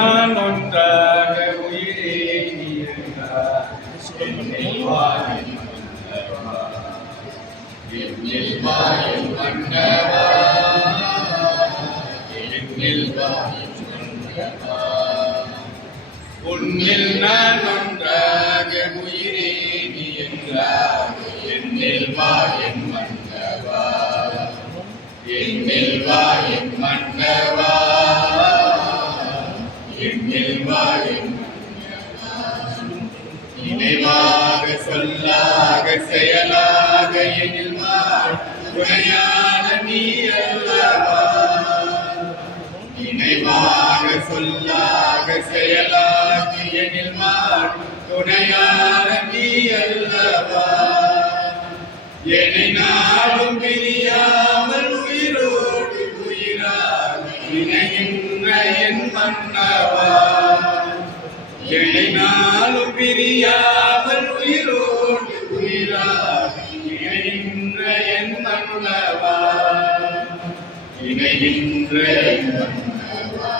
நான் ஒன்றாக உயிரே நீ என்றார் என்னில் வா என் மன்னவா என்னில் வா என் மன்னவா என்னில் வா என் மன்னவா உன்னில் நான் ஒன்றாக உயிரே நீ என்றார் என்னில் வா என் மன்னவா என்னில் வா என் மன்னவா என்னில் வா என் நினைவாக சொல்லாக செயலாக எனில் வாழ் துணையான நீ அல்லவா நினைவாக சொல்லாக செயலாக எனில் வாழ் துணையான நீ அல்லவா என்னை நாடும் பிரியாமல் உயிரோடு உயிராக இணைகின்ற என் மன்னவா என்னை நாளும் பிரியாமல் உயிரோடு உயிராக இணைகின்ற என் மன்னவா இணைகின்ற என் மன்னவா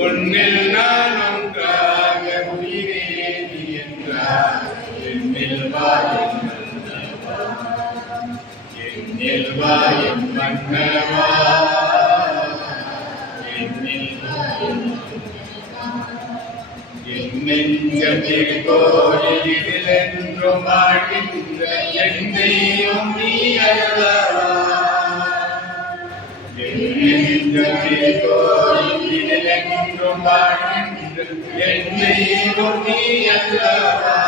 உன்னில் நான் ஒன்றாக உயிரே நீ என்றார் என்னில் வா என் மன்னவா என்னில் வா என் மன்னவா என்னில் வா என் நெஞ்சத்தில் கோயிலில் என்றும் வாழ்கின்ற என் தெய்வம் நீ அல்லவா என் நெஞ்சத்தில் கோயிலில் என்றும் வாழ்கின்ற என் தெய்வம் நீ அல்லவா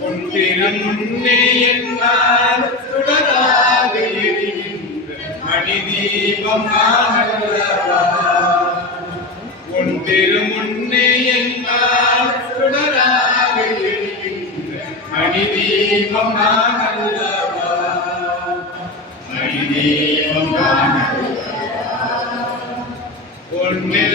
உன் திருமுன்னே என்னால் சுடராக எரிகின்ற மணி தீபம் நான் அல்லவா உன் திருமுன்னே என்னால் சுடராக எரிகின்ற மணி தீபம் நான் அல்லவா மணி தீபம் நான் அல்லவா உன்னில்